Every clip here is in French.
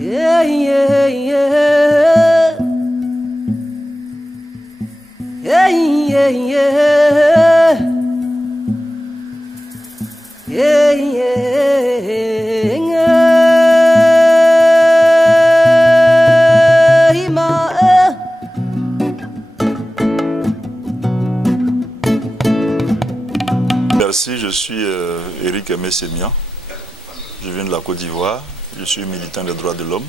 Yeah, yeah, yeah. Yeah, yeah, yeah. Yeah, yeah, yeah. Merci, je suis Eric Aimé Sémian. Je viens de la Côte d'Ivoire. Je suis militant des droits de l'homme.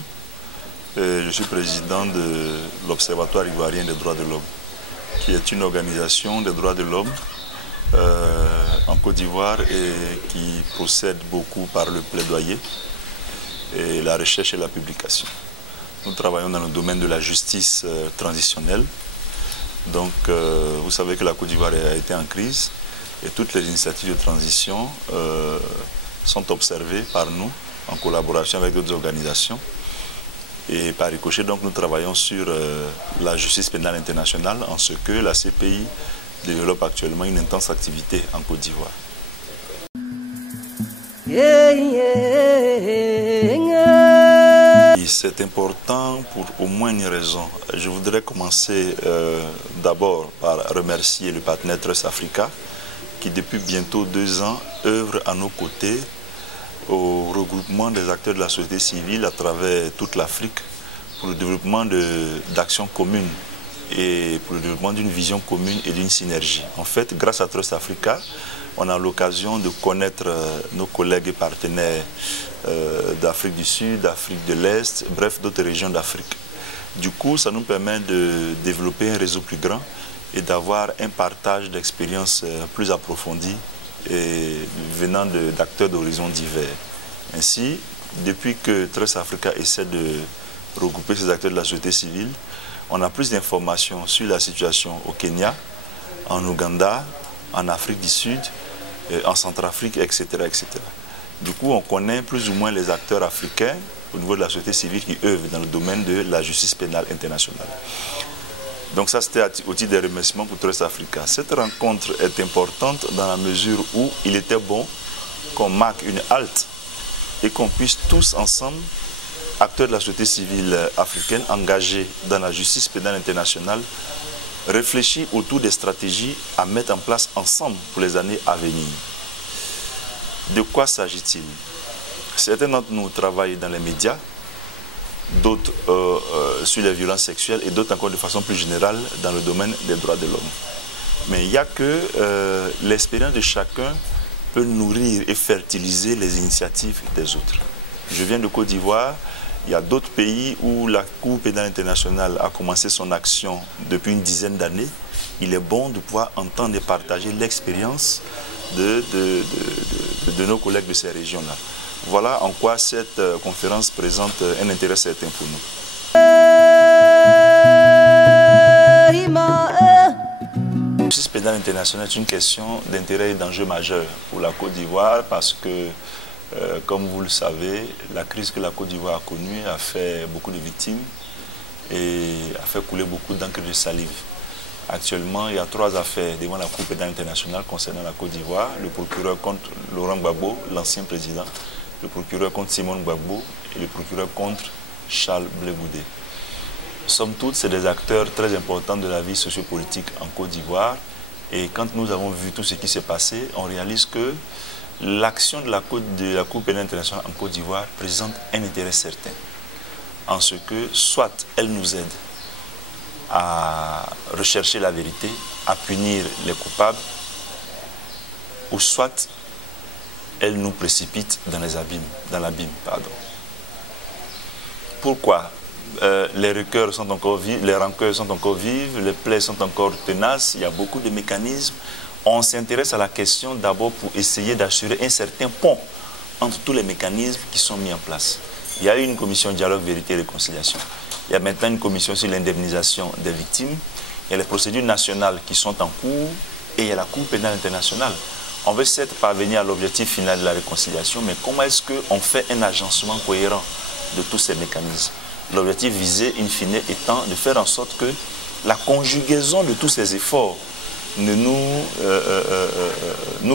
Et je suis président de l'Observatoire ivoirien des droits de l'homme, qui est une organisation des droits de l'homme en Côte d'Ivoire et qui procède beaucoup par le plaidoyer et la recherche et la publication. Nous travaillons dans le domaine de la justice transitionnelle. Donc, vous savez que la Côte d'Ivoire a été en crise et toutes les initiatives de transition sont observées par nous en collaboration avec d'autres organisations. Et par ricochet, donc, nous travaillons sur la justice pénale internationale en ce que la CPI développe actuellement une intense activité en Côte d'Ivoire. C'est important pour au moins une raison. Je voudrais commencer d'abord par remercier le partenaire Trust Africa qui depuis bientôt 2 ans œuvre à nos côtés au regroupement des acteurs de la société civile à travers toute l'Afrique pour le développement d'actions communes et pour le développement d'une vision commune et d'une synergie. En fait, grâce à Trust Africa, on a l'occasion de connaître nos collègues et partenaires d'Afrique du Sud, d'Afrique de l'Est, bref, d'autres régions d'Afrique. Du coup, ça nous permet de développer un réseau plus grand et d'avoir un partage d'expériences plus approfondi et venant d'acteurs d'horizons divers. Ainsi, depuis que Trust Africa essaie de regrouper ces acteurs de la société civile, on a plus d'informations sur la situation au Kenya, en Ouganda, en Afrique du Sud, en Centrafrique, etc., etc. Du coup, on connaît plus ou moins les acteurs africains au niveau de la société civile qui œuvrent dans le domaine de la justice pénale internationale. Donc ça, c'était au titre des remerciements pour Trust Africa. Cette rencontre est importante dans la mesure où il était bon qu'on marque une halte et qu'on puisse tous ensemble, acteurs de la société civile africaine engagés dans la justice pénale internationale, réfléchir autour des stratégies à mettre en place ensemble pour les années à venir. De quoi s'agit-il? Certains d'entre nous travaillent dans les médias, d'autres sur les violences sexuelles et d'autres encore de façon plus générale dans le domaine des droits de l'homme. Mais il n'y a que l'expérience de chacun peut nourrir et fertiliser les initiatives des autres. Je viens de Côte d'Ivoire, il y a d'autres pays où la Cour pénale internationale a commencé son action depuis une dizaine d'années. Il est bon de pouvoir entendre et partager l'expérience de nos collègues de ces régions-là. Voilà en quoi cette conférence présente un intérêt certain pour nous. La justice pénale internationale est une question d'intérêt et d'enjeu majeur pour la Côte d'Ivoire parce que, comme vous le savez, la crise que la Côte d'Ivoire a connue a fait beaucoup de victimes et a fait couler beaucoup d'encre de salive. Actuellement, il y a 3 affaires devant la Cour pénale internationale concernant la Côte d'Ivoire. Le procureur contre Laurent Gbagbo, l'ancien président, le procureur contre Simone Gbagbo et le procureur contre Charles Blé Goudé. Somme toute, c'est des acteurs très importants de la vie sociopolitique en Côte d'Ivoire. Et quand nous avons vu tout ce qui s'est passé, on réalise que l'action de la Cour pénale internationale en Côte d'Ivoire présente un intérêt certain. En ce que, soit elle nous aide à rechercher la vérité, à punir les coupables, ou soit elle nous précipite dans l'abîme. Pourquoi? Les rancœurs sont encore vives, les plaies sont encore tenaces, il y a beaucoup de mécanismes. On s'intéresse à la question d'abord pour essayer d'assurer un certain pont entre tous les mécanismes qui sont mis en place. Il y a eu une commission dialogue, vérité et réconciliation. Il y a maintenant une commission sur l'indemnisation des victimes. Il y a les procédures nationales qui sont en cours et il y a la Cour pénale internationale. On veut certes parvenir à l'objectif final de la réconciliation, mais comment est-ce qu'on fait un agencement cohérent de tous ces mécanismes? L'objectif visé, in fine, étant de faire en sorte que la conjugaison de tous ces efforts nous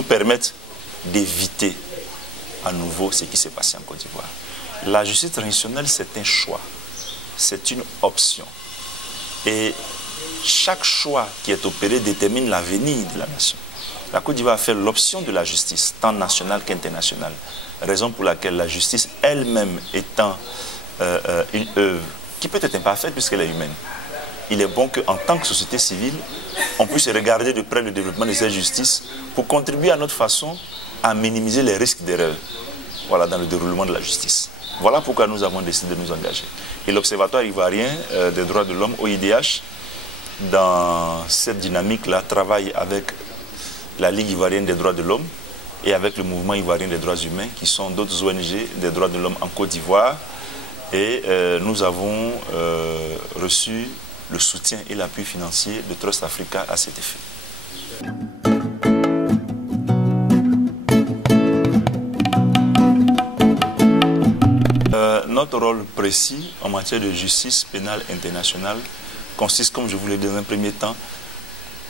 permette d'éviter à nouveau ce qui s'est passé en Côte d'Ivoire. La justice traditionnelle, c'est un choix, c'est une option. Et chaque choix qui est opéré détermine l'avenir de la nation. La Côte d'Ivoire a fait l'option de la justice, tant nationale qu'internationale. Raison pour laquelle la justice elle-même étant une œuvre qui peut être imparfaite puisqu'elle est humaine. Il est bon qu'en tant que société civile, on puisse regarder de près le développement de cette justice pour contribuer à notre façon à minimiser les risques d'erreur, voilà, dans le déroulement de la justice. Voilà pourquoi nous avons décidé de nous engager. Et l'Observatoire ivoirien des droits de l'homme, OIDH, dans cette dynamique-là, travaille avec la Ligue ivoirienne des droits de l'homme et avec le Mouvement ivoirien des droits humains, qui sont d'autres ONG des droits de l'homme en Côte d'Ivoire. Et nous avons reçu le soutien et l'appui financier de Trust Africa à cet effet. Notre rôle précis en matière de justice pénale internationale consiste, comme je vous l'ai dit dans un premier temps,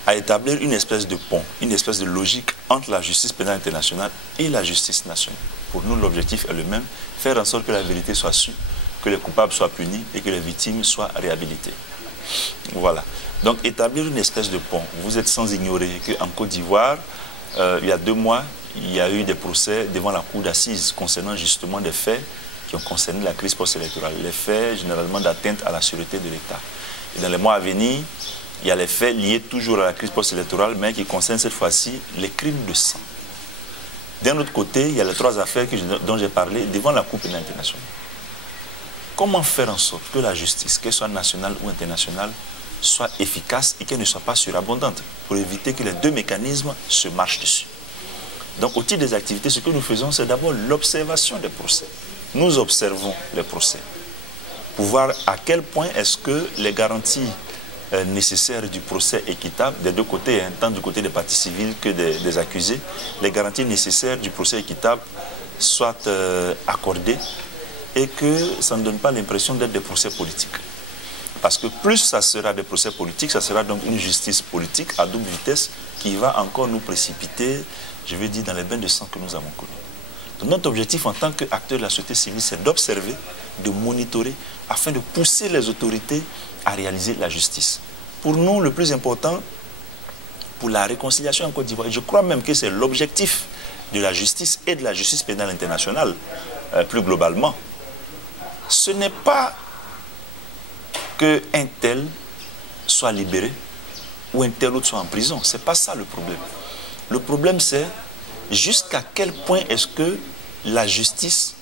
à établir une espèce de pont, une espèce de logique entre la justice pénale internationale et la justice nationale. Pour nous, l'objectif est le même, faire en sorte que la vérité soit sûre, que les coupables soient punis et que les victimes soient réhabilitées. Voilà. Donc, établir une espèce de pont. Vous êtes sans ignorer qu'en Côte d'Ivoire, il y a 2 mois, il y a eu des procès devant la cour d'assises concernant justement des faits qui ont concerné la crise post-électorale. Les faits, généralement, d'atteinte à la sûreté de l'État. Et dans les mois à venir, il y a les faits liés toujours à la crise post-électorale, mais qui concernent cette fois-ci les crimes de sang. D'un autre côté, il y a les 3 affaires dont j'ai parlé devant la Cour pénale internationale. Comment faire en sorte que la justice, qu'elle soit nationale ou internationale, soit efficace et qu'elle ne soit pas surabondante, pour éviter que les 2 mécanismes se marchent dessus. Donc, au titre des activités, ce que nous faisons, c'est d'abord l'observation des procès. Nous observons les procès pour voir à quel point est-ce que les garanties nécessaires du procès équitable, des 2 côtés, hein, tant du côté des parties civiles que des accusés, les garanties nécessaires du procès équitable soient accordées et que ça ne donne pas l'impression d'être des procès politiques. Parce que plus ça sera des procès politiques, ça sera donc une justice politique à double vitesse qui va encore nous précipiter, je veux dire, dans les bains de sang que nous avons connus. Donc notre objectif en tant qu'acteur de la société civile, c'est d'observer, de monitorer, afin de pousser les autorités à réaliser la justice. Pour nous, le plus important, pour la réconciliation en Côte d'Ivoire, je crois même que c'est l'objectif de la justice et de la justice pénale internationale, plus globalement. Ce n'est pas qu'un tel soit libéré ou un tel autre soit en prison. Ce n'est pas ça le problème. Le problème, c'est jusqu'à quel point est-ce que la justice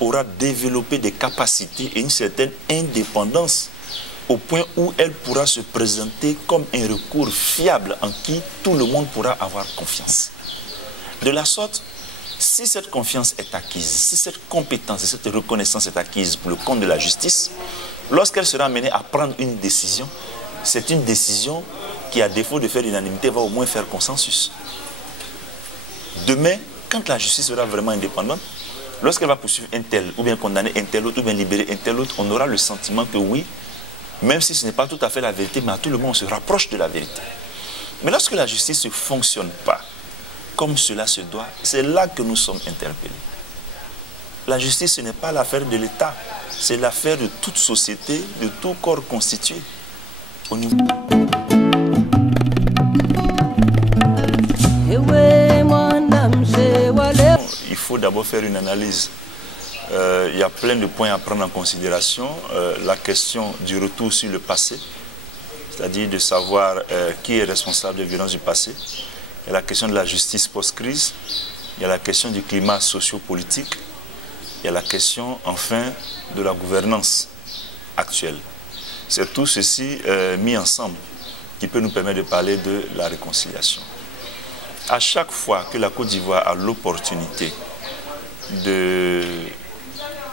aura développé des capacités et une certaine indépendance au point où elle pourra se présenter comme un recours fiable en qui tout le monde pourra avoir confiance. De la sorte, si cette confiance est acquise, si cette compétence et cette reconnaissance est acquise pour le compte de la justice, lorsqu'elle sera amenée à prendre une décision, c'est une décision qui, à défaut de faire l'unanimité, va au moins faire consensus. Demain, quand la justice sera vraiment indépendante, lorsqu'elle va poursuivre un tel, ou bien condamner un tel autre, ou bien libérer un tel autre, on aura le sentiment que oui, même si ce n'est pas tout à fait la vérité, mais à tout le monde on se rapproche de la vérité. Mais lorsque la justice ne fonctionne pas comme cela se doit, c'est là que nous sommes interpellés. La justice, ce n'est pas l'affaire de l'État, c'est l'affaire de toute société, de tout corps constitué. Au niveau... Il faut d'abord faire une analyse. Il y a plein de points à prendre en considération. La question du retour sur le passé, c'est-à-dire de savoir qui est responsable des violences du passé. Il y a la question de la justice post-crise. Il y a la question du climat socio-politique. Il y a la question, enfin, de la gouvernance actuelle. C'est tout ceci mis ensemble qui peut nous permettre de parler de la réconciliation. À chaque fois que la Côte d'Ivoire a l'opportunité de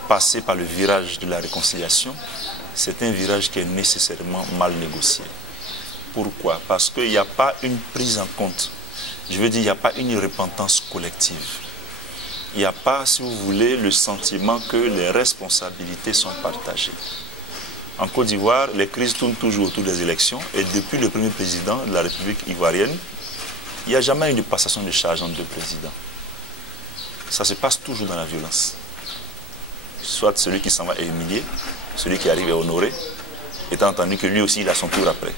passer par le virage de la réconciliation, c'est un virage qui est nécessairement mal négocié. Pourquoi? Parce qu'il n'y a pas une prise en compte. Je veux dire, il n'y a pas une repentance collective. Il n'y a pas, si vous voulez, le sentiment que les responsabilités sont partagées. En Côte d'Ivoire, les crises tournent toujours autour des élections et depuis le premier président de la République ivoirienne, il n'y a jamais eu de passation de charge entre 2 présidents. Ça se passe toujours dans la violence. soit celui qui s'en va est humilié, celui qui arrive est honoré, étant entendu que lui aussi il a son tour après.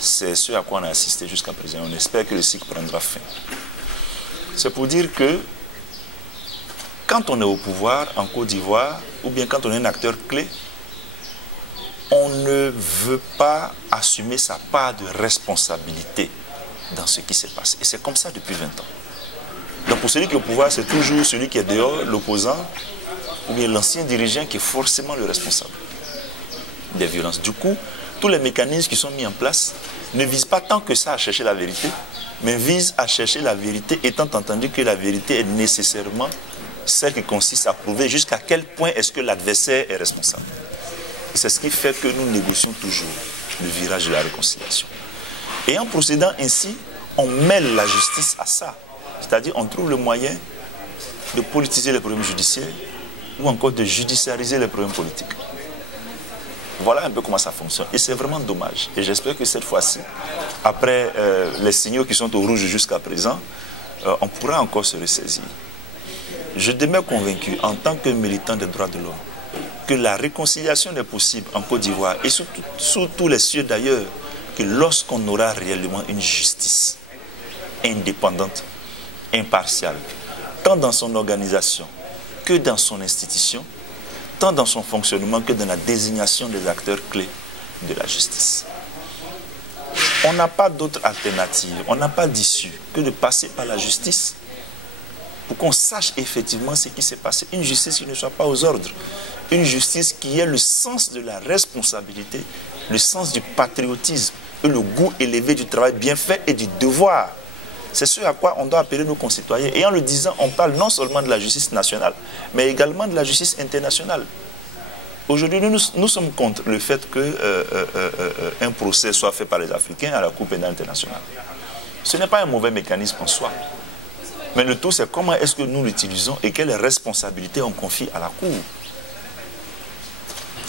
C'est ce à quoi on a assisté jusqu'à présent. On espère que le cycle prendra fin. C'est pour dire que quand on est au pouvoir en Côte d'Ivoire, ou bien quand on est un acteur clé, on ne veut pas assumer sa part de responsabilité dans ce qui s'est passé. Et c'est comme ça depuis 20 ans. Donc pour celui qui est au pouvoir, c'est toujours celui qui est dehors, l'opposant, ou bien l'ancien dirigeant qui est forcément le responsable des violences. Du coup, tous les mécanismes qui sont mis en place ne visent pas tant que ça à chercher la vérité, mais visent à chercher la vérité étant entendu que la vérité est nécessairement celle qui consiste à prouver jusqu'à quel point est-ce que l'adversaire est responsable. C'est ce qui fait que nous négocions toujours le virage de la réconciliation. Et en procédant ainsi, on mêle la justice à ça. C'est-à-dire on trouve le moyen de politiser les problèmes judiciaires ou encore de judiciariser les problèmes politiques. Voilà un peu comment ça fonctionne. Et c'est vraiment dommage. Et j'espère que cette fois-ci, après les signaux qui sont au rouge jusqu'à présent, on pourra encore se ressaisir. Je demeure convaincu, en tant que militant des droits de l'homme, que la réconciliation est possible en Côte d'Ivoire et sous tous les cieux d'ailleurs, que lorsqu'on aura réellement une justice indépendante, impartiale, tant dans son organisation que dans son institution, tant dans son fonctionnement que dans la désignation des acteurs clés de la justice. On n'a pas d'autre alternative, on n'a pas d'issue que de passer par la justice pour qu'on sache effectivement ce qui s'est passé. Une justice qui ne soit pas aux ordres, une justice qui ait le sens de la responsabilité, le sens du patriotisme et le goût élevé du travail bien fait et du devoir. C'est ce à quoi on doit appeler nos concitoyens. Et en le disant, on parle non seulement de la justice nationale, mais également de la justice internationale. Aujourd'hui, nous sommes contre le fait qu'un procès soit fait par les Africains à la Cour pénale internationale. Ce n'est pas un mauvais mécanisme en soi. Mais le tout, c'est comment est-ce que nous l'utilisons et quelles responsabilités on confie à la Cour.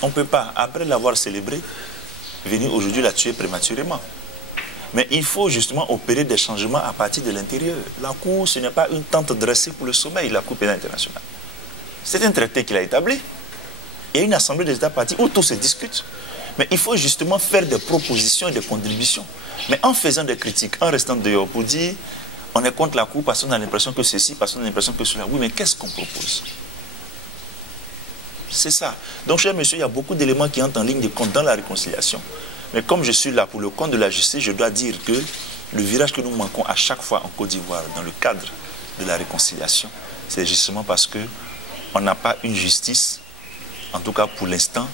On ne peut pas, après l'avoir célébrée, venir aujourd'hui la tuer prématurément. Mais il faut justement opérer des changements à partir de l'intérieur. La Cour, ce n'est pas une tente dressée pour le sommeil, la Cour pénale internationale. C'est un traité qu'il a établi. Il y a une assemblée des États partis où tout se discute. Mais il faut justement faire des propositions et des contributions. Mais en faisant des critiques, en restant dehors pour dire on est contre la Cour parce qu'on a l'impression que ceci, parce qu'on a l'impression que cela. Oui, mais qu'est-ce qu'on propose? C'est ça. Donc, cher monsieur, il y a beaucoup d'éléments qui entrent en ligne de compte dans la réconciliation. Mais comme je suis là pour le compte de la justice, je dois dire que le virage que nous manquons à chaque fois en Côte d'Ivoire dans le cadre de la réconciliation, c'est justement parce qu'on n'a pas une justice, en tout cas pour l'instant,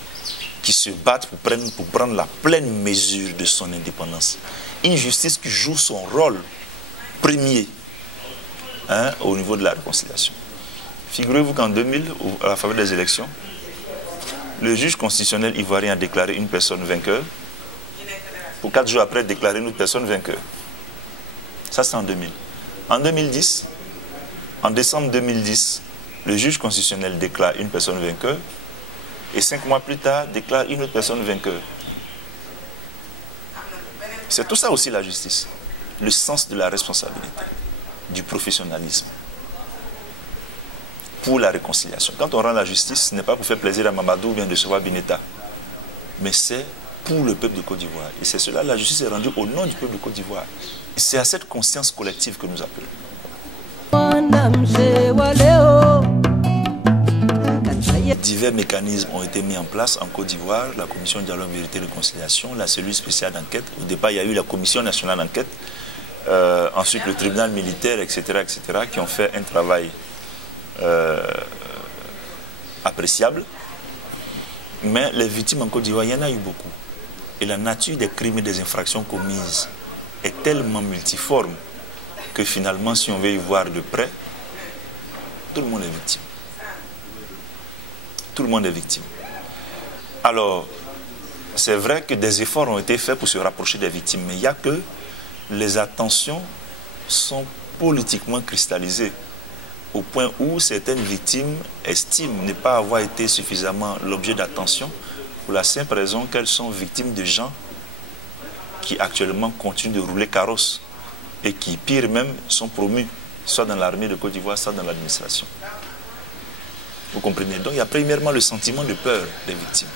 qui se batte pour prendre la pleine mesure de son indépendance. Une justice qui joue son rôle premier au niveau de la réconciliation. Figurez-vous qu'en 2000, à la faveur des élections, le juge constitutionnel ivoirien a déclaré une personne vainqueur, pour 4 jours après déclarer une autre personne vainqueur. Ça, c'est en 2000. En 2010, en décembre 2010, le juge constitutionnel déclare une personne vainqueur, et 5 mois plus tard, déclare une autre personne vainqueur. C'est tout ça aussi la justice. Le sens de la responsabilité, du professionnalisme, pour la réconciliation. Quand on rend la justice, ce n'est pas pour faire plaisir à Mamadou ou bien de recevoir Bineta, mais c'est pour le peuple de Côte d'Ivoire. Et c'est cela, la justice est rendue au nom du peuple de Côte d'Ivoire. Et c'est à cette conscience collective que nous appelons. Divers mécanismes ont été mis en place en Côte d'Ivoire, la commission de dialogue, vérité et réconciliation, la cellule spéciale d'enquête. Au départ, il y a eu la commission nationale d'enquête, ensuite le tribunal militaire, etc., qui ont fait un travail appréciable. Mais les victimes en Côte d'Ivoire, il y en a eu beaucoup. Et la nature des crimes et des infractions commises est tellement multiforme que finalement, si on veut y voir de près, tout le monde est victime. Tout le monde est victime. Alors, c'est vrai que des efforts ont été faits pour se rapprocher des victimes, mais il n'y a que les attentions sont politiquement cristallisées, au point où certaines victimes estiment ne pas avoir été suffisamment l'objet d'attention, pour la simple raison qu'elles sont victimes de gens qui actuellement continuent de rouler carrosse et qui, pire même, sont promus, soit dans l'armée de Côte d'Ivoire, soit dans l'administration. Vous comprenez? Donc il y a premièrement le sentiment de peur des victimes,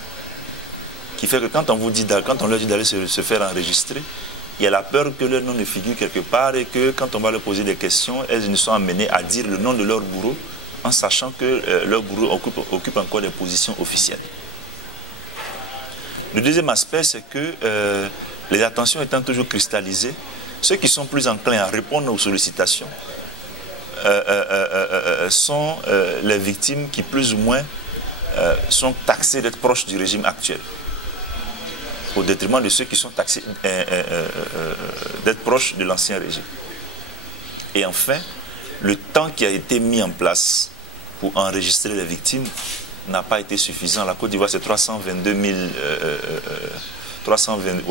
qui fait que quand on leur dit d'aller se faire enregistrer, il y a la peur que leur nom ne figure quelque part et que quand on va leur poser des questions, elles ne sont amenées à dire le nom de leur bourreau en sachant que leur bourreau occupe encore des positions officielles. Le deuxième aspect, c'est que les attentions étant toujours cristallisées, ceux qui sont plus enclins à répondre aux sollicitations sont les victimes qui plus ou moins sont taxées d'être proches du régime actuel, au détriment de ceux qui sont taxés d'être proches de l'ancien régime. Et enfin, le temps qui a été mis en place pour enregistrer les victimes n'a pas été suffisant. La Côte d'Ivoire, c'est 322 000, 322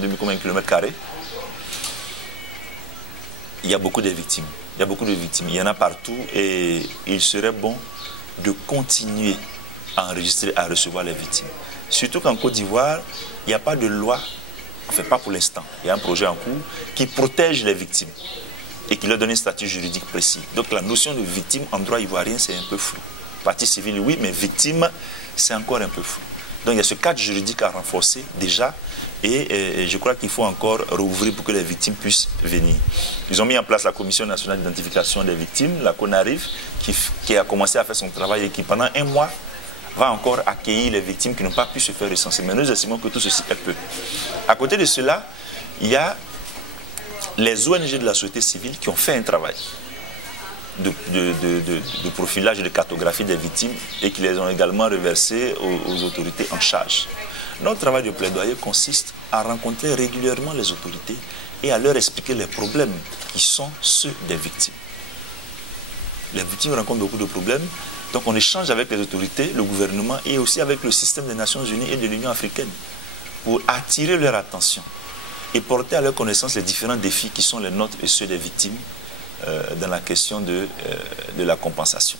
000 combien de kilomètres carrés. Il y a beaucoup de victimes. Il y a beaucoup de victimes. Il y en a partout et il serait bon de continuer à enregistrer, à recevoir les victimes. Surtout qu'en Côte d'Ivoire, il n'y a pas de loi, enfin pas pour l'instant, il y a un projet en cours qui protège les victimes et qui leur donne un statut juridique précis. Donc la notion de victime en droit ivoirien, c'est un peu flou. Partie civile, oui, mais victime, c'est encore un peu flou. Donc il y a ce cadre juridique à renforcer déjà et je crois qu'il faut encore rouvrir pour que les victimes puissent venir. Ils ont mis en place la Commission nationale d'identification des victimes, la CONARIF, qui a commencé à faire son travail et qui pendant un mois va encore accueillir les victimes qui n'ont pas pu se faire recenser. Mais nous estimons que tout ceci est peu. À côté de cela, il y a les ONG de la société civile qui ont fait un travail de profilage et de cartographie des victimes et qui les ont également reversés aux autorités en charge. Notre travail de plaidoyer consiste à rencontrer régulièrement les autorités et à leur expliquer les problèmes qui sont ceux des victimes. Les victimes rencontrent beaucoup de problèmes, donc on échange avec les autorités, le gouvernement et aussi avec le système des Nations Unies et de l'Union africaine pour attirer leur attention et porter à leur connaissance les différents défis qui sont les nôtres et ceux des victimes dans la question de la compensation.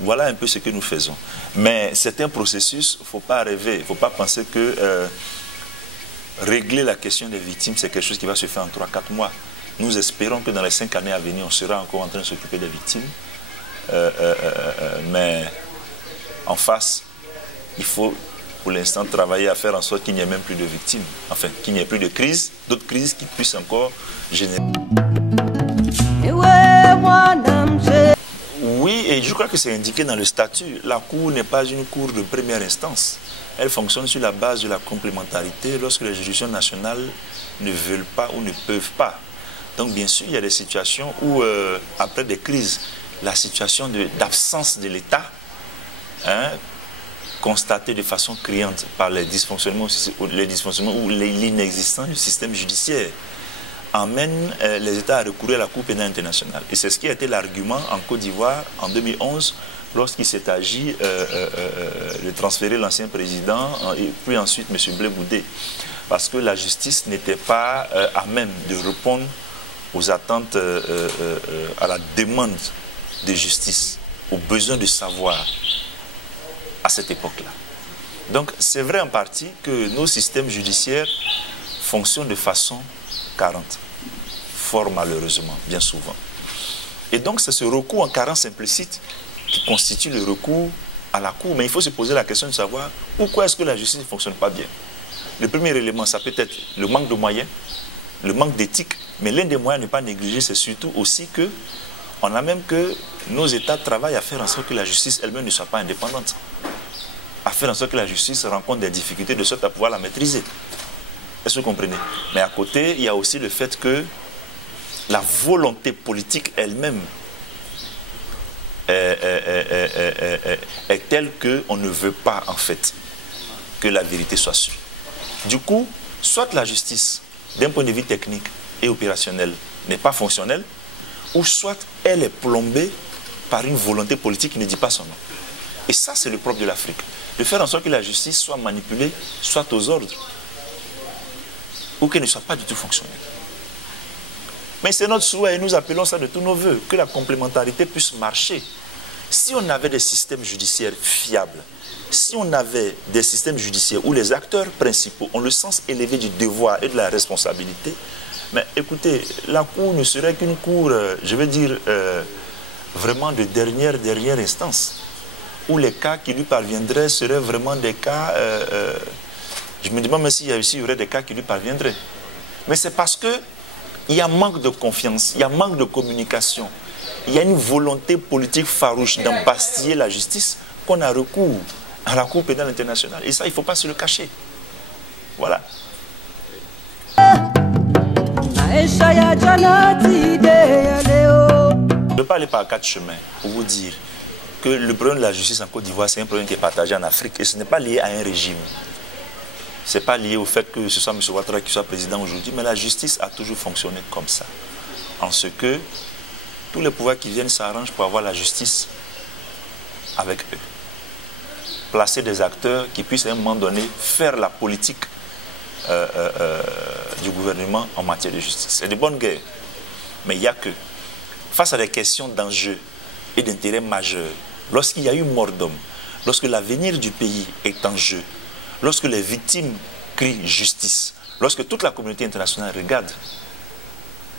Voilà un peu ce que nous faisons. Mais c'est un processus, il ne faut pas rêver, il ne faut pas penser que régler la question des victimes, c'est quelque chose qui va se faire en 3-4 mois. Nous espérons que dans les 5 années à venir, on sera encore en train de s'occuper des victimes. Mais en face, il faut pour l'instant travailler à faire en sorte qu'il n'y ait même plus de victimes. Enfin, qu'il n'y ait plus de crises, d'autres crises qui puissent encore générer. Oui, et je crois que c'est indiqué dans le statut. La Cour n'est pas une cour de première instance. Elle fonctionne sur la base de la complémentarité lorsque les juridictions nationales ne veulent pas ou ne peuvent pas. Donc bien sûr, il y a des situations où, après des crises, la situation d'absence de l'État, constatée de façon criante par les dysfonctionnements ou l'inexistence du système judiciaire, amène les États à recourir à la Cour pénale internationale. Et c'est ce qui a été l'argument en Côte d'Ivoire en 2011, lorsqu'il s'est agi de transférer l'ancien président et puis ensuite M. Blé Goudé. Parce que la justice n'était pas à même de répondre aux attentes, à la demande de justice, aux besoins de savoir à cette époque-là. Donc c'est vrai en partie que nos systèmes judiciaires fonctionnent de façon carente, fort malheureusement, bien souvent. Et donc c'est ce recours en carence implicite qui constitue le recours à la Cour. Mais il faut se poser la question de savoir pourquoi est-ce que la justice ne fonctionne pas bien. Le premier élément, ça peut être le manque de moyens, le manque d'éthique, mais l'un des moyens à ne pas négliger, c'est surtout aussi que on a même que nos États travaillent à faire en sorte que la justice elle-même ne soit pas indépendante, à faire en sorte que la justice rencontre des difficultés de sorte à pouvoir la maîtriser. Est-ce que vous comprenez? Mais à côté, il y a aussi le fait que la volonté politique elle-même est telle qu'on ne veut pas en fait que la vérité soit sûre. Du coup, soit la justice, d'un point de vue technique et opérationnel, n'est pas fonctionnelle, ou soit elle est plombée par une volonté politique qui ne dit pas son nom. Et ça, c'est le propre de l'Afrique. De faire en sorte que la justice soit manipulée, soit aux ordres, ou qu'elle ne soit pas du tout fonctionnelle. Mais c'est notre souhait et nous appelons ça de tous nos voeux, que la complémentarité puisse marcher. Si on avait des systèmes judiciaires fiables, si on avait des systèmes judiciaires où les acteurs principaux ont le sens élevé du devoir et de la responsabilité, mais écoutez, la Cour ne serait qu'une cour, je veux dire, vraiment de dernière instance. où les cas qui lui parviendraient seraient vraiment des cas... je me demande même s'il y aurait des cas qui lui parviendraient. Mais c'est parce qu'il y a manque de confiance, il y a manque de communication, il y a une volonté politique farouche d'embastiller la justice qu'on a recours à la Cour pénale internationale. Et ça, il ne faut pas se le cacher. Voilà. Je ne peux pas aller par quatre chemins pour vous dire que le problème de la justice en Côte d'Ivoire, c'est un problème qui est partagé en Afrique et ce n'est pas lié à un régime. Ce n'est pas lié au fait que ce soit M. Ouattara qui soit président aujourd'hui, mais la justice a toujours fonctionné comme ça. En ce que tous les pouvoirs qui viennent s'arrangent pour avoir la justice avec eux. Placer des acteurs qui puissent à un moment donné faire la politique du gouvernement en matière de justice. C'est de bonnes guerres. Mais il n'y a que, face à des questions d'enjeux et d'intérêts majeurs, lorsqu'il y a eu mort d'homme, lorsque l'avenir du pays est en jeu, lorsque les victimes crient justice, lorsque toute la communauté internationale regarde,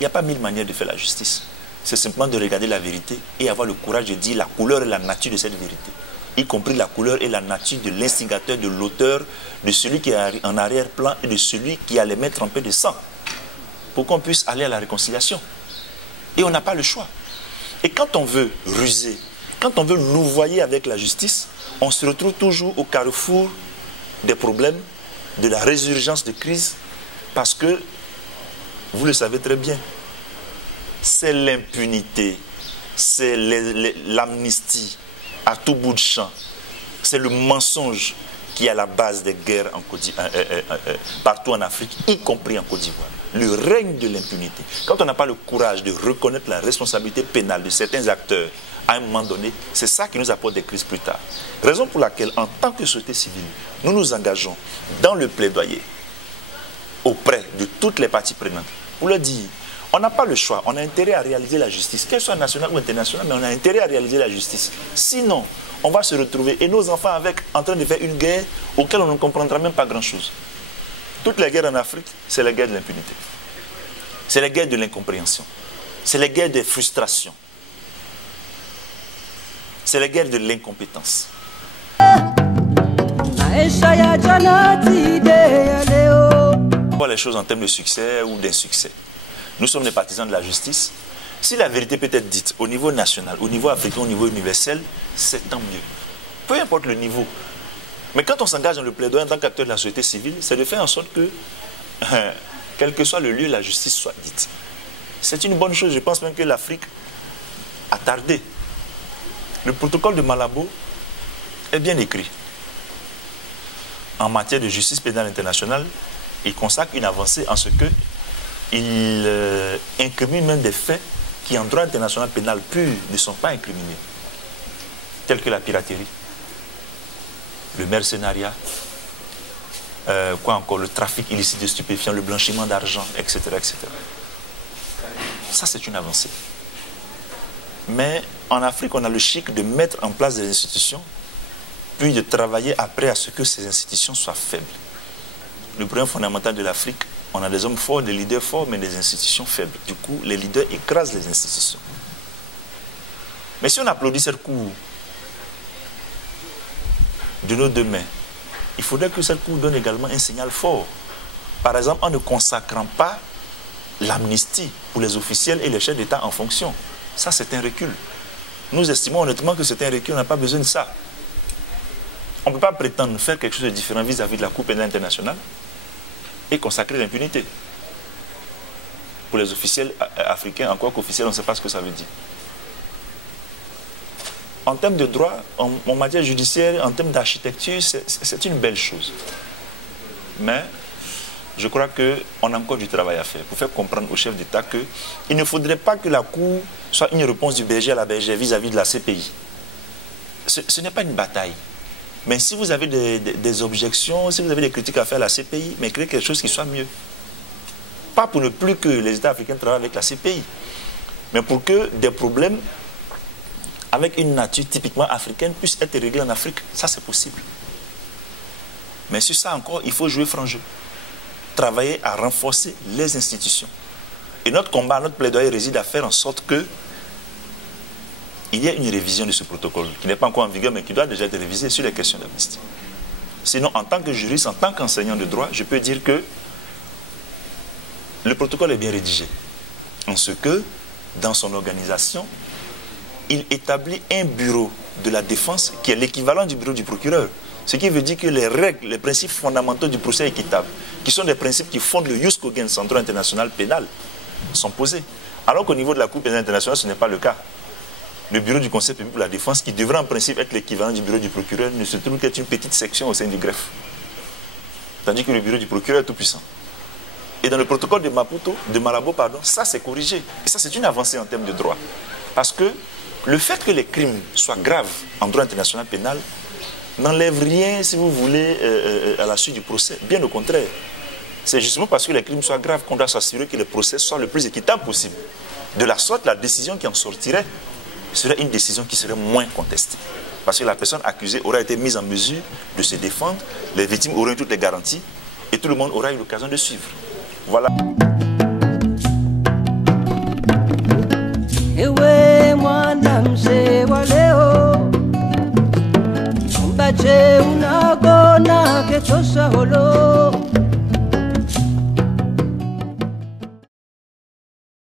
il n'y a pas mille manières de faire la justice. C'est simplement de regarder la vérité et avoir le courage de dire la couleur et la nature de cette vérité, y compris la couleur et la nature de l'instigateur, de l'auteur, de celui qui est en arrière-plan et de celui qui a les mains trempées de sang, pour qu'on puisse aller à la réconciliation. Et on n'a pas le choix. Et quand on veut ruser, quand on veut louvoyer avec la justice, on se retrouve toujours au carrefour des problèmes, de la résurgence de crise, parce que, vous le savez très bien, c'est l'impunité, c'est l'amnistie à tout bout de champ, c'est le mensonge qui est à la base des guerres partout en Afrique, y compris en Côte d'Ivoire. Le règne de l'impunité. Quand on n'a pas le courage de reconnaître la responsabilité pénale de certains acteurs à un moment donné, c'est ça qui nous apporte des crises plus tard. Raison pour laquelle, en tant que société civile, nous nous engageons dans le plaidoyer auprès de toutes les parties prenantes pour leur dire, on n'a pas le choix, on a intérêt à réaliser la justice, qu'elle soit nationale ou internationale, mais on a intérêt à réaliser la justice. Sinon, on va se retrouver, et nos enfants en train de faire une guerre auquel on ne comprendra même pas grand-chose. Toutes les guerres en Afrique, c'est la guerre de l'impunité. C'est la guerre de l'incompréhension. C'est la guerre des frustrations. C'est la guerre de l'incompétence. Voir les choses en termes de succès ou d'insuccès. Nous sommes des partisans de la justice. Si la vérité peut être dite au niveau national, au niveau africain, au niveau universel, c'est tant mieux. Peu importe le niveau. Mais quand on s'engage dans le plaidoyer en tant qu'acteur de la société civile, c'est de faire en sorte que, quel que soit le lieu, la justice soit dite. C'est une bonne chose. Je pense même que l'Afrique a tardé. Le protocole de Malabo est bien écrit. En matière de justice pénale internationale, il consacre une avancée en ce qu'il incrimine même des faits qui, en droit international pénal pur, ne sont pas incriminés, tels que la piraterie, le mercenariat, quoi encore, le trafic illicite de stupéfiants, le blanchiment d'argent, etc., etc. Ça, c'est une avancée. Mais en Afrique, on a le chic de mettre en place des institutions, puis de travailler après à ce que ces institutions soient faibles. Le problème fondamental de l'Afrique, on a des hommes forts, des leaders forts, mais des institutions faibles. Du coup, les leaders écrasent les institutions. Mais si on applaudit cette cour de nos deux mains, il faudrait que cette cour donne également un signal fort. Par exemple, en ne consacrant pas l'amnistie pour les officiels et les chefs d'État en fonction. Ça, c'est un recul. Nous estimons honnêtement que c'est un recul, on n'a pas besoin de ça. On ne peut pas prétendre faire quelque chose de différent vis-à-vis de la Cour pénale internationale et consacrer l'impunité. Pour les officiels africains, encore qu'officiels, on ne sait pas ce que ça veut dire. En termes de droit, en matière judiciaire, en termes d'architecture, c'est une belle chose. Mais je crois qu'on a encore du travail à faire pour faire comprendre aux chefs d'État qu'il ne faudrait pas que la Cour soit une réponse du berger à la bergère vis-à-vis de la CPI. Ce n'est pas une bataille. Mais si vous avez des objections, si vous avez des critiques à faire à la CPI, mais créez quelque chose qui soit mieux. Pas pour ne plus que les États africains travaillent avec la CPI, mais pour que des problèmes avec une nature typiquement africaine puissent être réglés en Afrique. Ça, c'est possible. Mais sur ça encore, il faut jouer franc jeu. Travailler à renforcer les institutions. Et notre combat, notre plaidoyer réside à faire en sorte que il y a une révision de ce protocole qui n'est pas encore en vigueur, mais qui doit déjà être révisé sur les questions d'amnistie. Sinon, en tant que juriste, en tant qu'enseignant de droit, je peux dire que le protocole est bien rédigé. En ce que, dans son organisation, il établit un bureau de la défense qui est l'équivalent du bureau du procureur. Ce qui veut dire que les règles, les principes fondamentaux du procès équitable, qui sont des principes qui fondent le Jus Cogens, Centre international pénal, sont posés. Alors qu'au niveau de la Cour pénale internationale, ce n'est pas le cas. Le bureau du Conseil public pour la défense, qui devrait en principe être l'équivalent du bureau du procureur, ne se trouve qu'être une petite section au sein du greffe. Tandis que le bureau du procureur est tout puissant. Et dans le protocole de Maputo, de Malabo, pardon, ça c'est corrigé. Et ça c'est une avancée en termes de droit. Parce que le fait que les crimes soient graves en droit international pénal n'enlève rien, si vous voulez, à la suite du procès. Bien au contraire. C'est justement parce que les crimes soient graves qu'on doit s'assurer que le procès soit le plus équitable possible. De la sorte, la décision qui en sortirait serait une décision qui serait moins contestée. Parce que la personne accusée aura été mise en mesure de se défendre, les victimes auraient toutes les garanties et tout le monde aura eu l'occasion de suivre. Voilà. Ewe mwana mzee wa leo, mbache unagona ketosha holo.